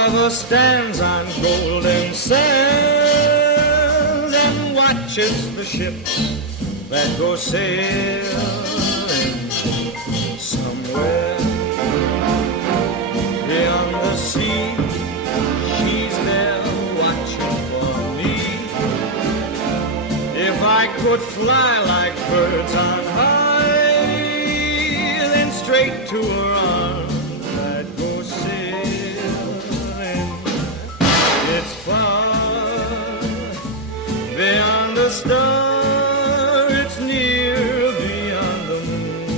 lover stands on golden sands and watches the ships that go sailing somewhere beyond the sea. She's there watching for me. If I could fly like birds on high, then straight to her arms I'd go sailing. It's far beyond the star, it's near beyond the moon.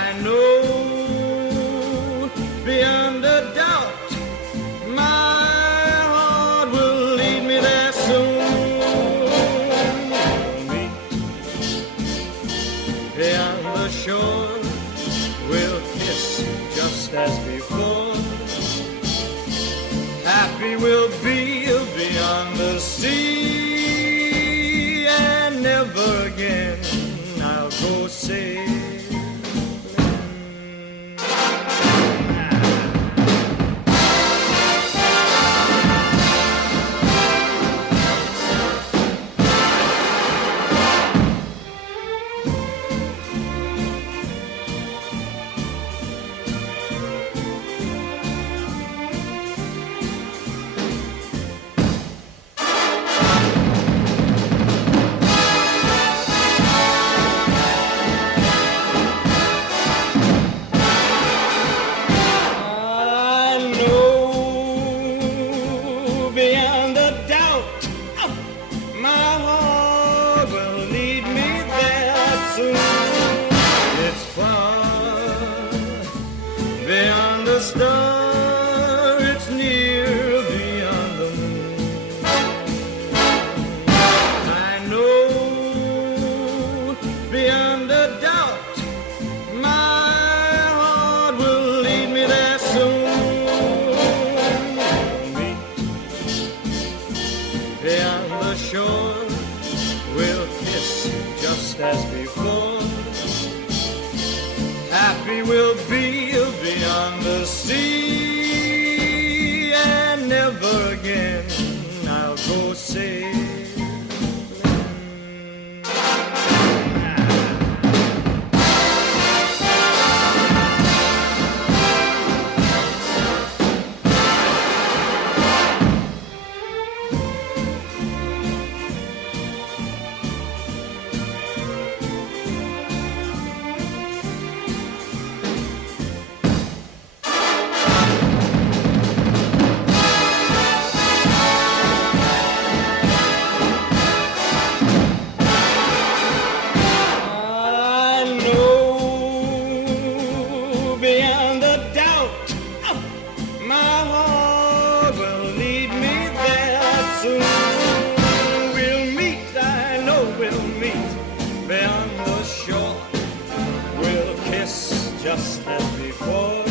I know beyond a doubt my heart will lead me there soon. We'll meet beyond the shore, we'll kiss just as before. Happy we'll be beyond the sea, and never again I'll go sailing. Beyond the star, it's near beyond the moon. I know beyond a doubt my heart will lead me there soon. We'll meet beyond the shore, we'll kiss just as before. Happy we'll be beyond the sea, and never again I'll go sailing. Beyond a doubt, my heart will lead me there soon. We'll meet, I know we'll meet beyond the shore. We'll kiss just as before.